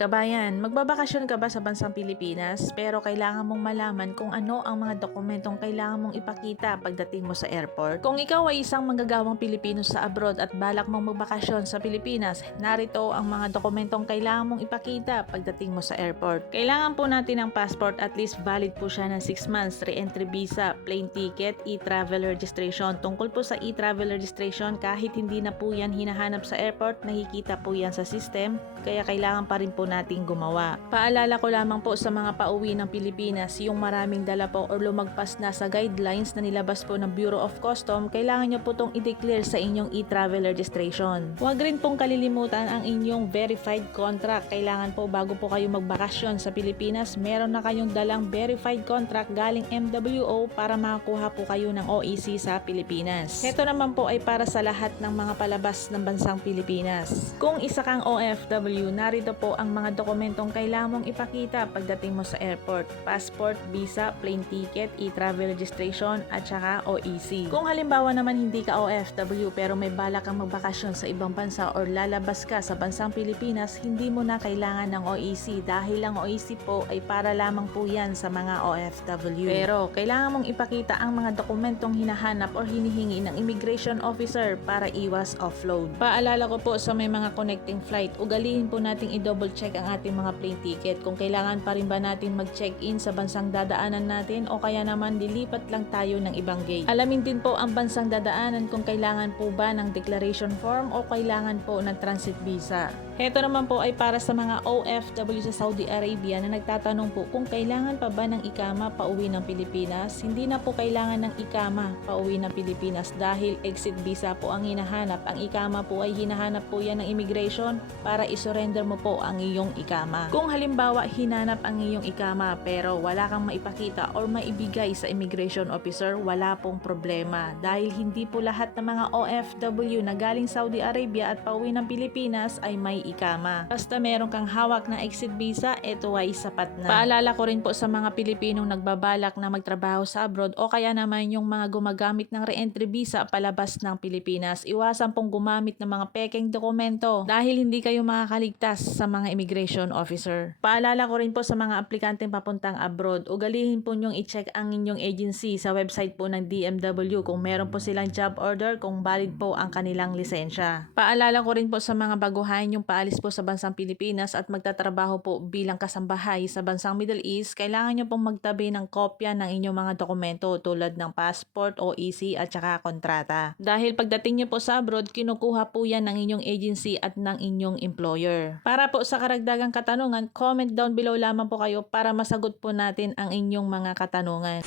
Kabayan, magbabakasyon ka ba sa bansang Pilipinas pero kailangan mong malaman kung ano ang mga dokumentong kailangan mong ipakita pagdating mo sa airport? Kung ikaw ay isang manggagawang Pilipino sa abroad at balak mong magbakasyon sa Pilipinas, narito ang mga dokumentong kailangan mong ipakita pagdating mo sa airport. Kailangan po natin ng passport, at least valid po siya ng 6 months, re-entry visa, plane ticket, e-travel registration. Tungkol po sa e-travel registration, kahit hindi na po yan hinahanap sa airport, nakikita po yan sa system, kaya kailangan pa rin po nating gumawa. Paalala ko lamang po sa mga pauwi ng Pilipinas, yung maraming dala po or lumagpas na sa guidelines na nilabas po ng Bureau of Custom, kailangan nyo po itong i-declare sa inyong e-travel registration. Huwag rin pong kalilimutan ang inyong verified contract. Kailangan po bago po kayo magbakasyon sa Pilipinas, meron na kayong dalang verified contract galing MWO para makakuha po kayo ng OEC sa Pilipinas. Ito naman po ay para sa lahat ng mga palabas ng bansang Pilipinas. Kung isa kang OFW, narito po ang mga dokumentong kailangan mong ipakita pagdating mo sa airport: passport, visa, plane ticket, e-travel registration, at saka OEC. Kung halimbawa naman hindi ka OFW pero may balak kang magbakasyon sa ibang bansa or lalabas ka sa bansang Pilipinas, hindi mo na kailangan ng OEC dahil ang OEC po ay para lamang po yan sa mga OFW. Pero kailangan mong ipakita ang mga dokumentong hinahanap or hinihingi ng immigration officer para iwas offload. Paalala ko po sa may mga connecting flight, ugalihin po nating i-double check ang ating mga plane ticket kung kailangan pa rin ba natin mag-check-in sa bansang dadaanan natin o kaya naman lilipat lang tayo ng ibang gate. Alamin din po ang bansang dadaanan kung kailangan po ba ng declaration form o kailangan po ng transit visa. Ito naman po ay para sa mga OFW sa Saudi Arabia na nagtatanong po kung kailangan pa ba ng ikama pauwi ng Pilipinas. Hindi na po kailangan ng ikama pauwi ng Pilipinas dahil exit visa po ang hinahanap. Ang ikama po ay hinahanap po yan ng immigration para isurrender mo po ang iyong ikama. Kung halimbawa hinanap ang iyong ikama pero wala kang maipakita or maibigay sa immigration officer, wala pong problema dahil hindi po lahat ng mga OFW na galing Saudi Arabia at pauwi ng Pilipinas ay may ikama. Basta meron kang hawak na exit visa, ito ay sapat na. Paalala ko rin po sa mga Pilipinong nagbabalak na magtrabaho sa abroad o kaya naman yung mga gumagamit ng re-entry visa palabas ng Pilipinas, iwasan pong gumamit ng mga pekeng dokumento dahil hindi kayo makakaligtas sa mga immigration officer. Paalala ko rin po sa mga aplikanteng papuntang abroad, ugalihin po nyong i-check ang inyong agency sa website po ng DMW kung meron po silang job order, kung valid po ang kanilang lisensya. Paalala ko rin po sa mga baguhan yung paalis po sa bansang Pilipinas at magtatrabaho po bilang kasambahay sa bansang Middle East, kailangan nyo pong magtabi ng kopya ng inyong mga dokumento tulad ng passport, OEC at saka kontrata. Dahil pagdating nyo po sa abroad, kinukuha po yan ng inyong agency at ng inyong employer. Para po sa karagdagang katanungan, comment down below lamang po kayo para masagot po natin ang inyong mga katanungan.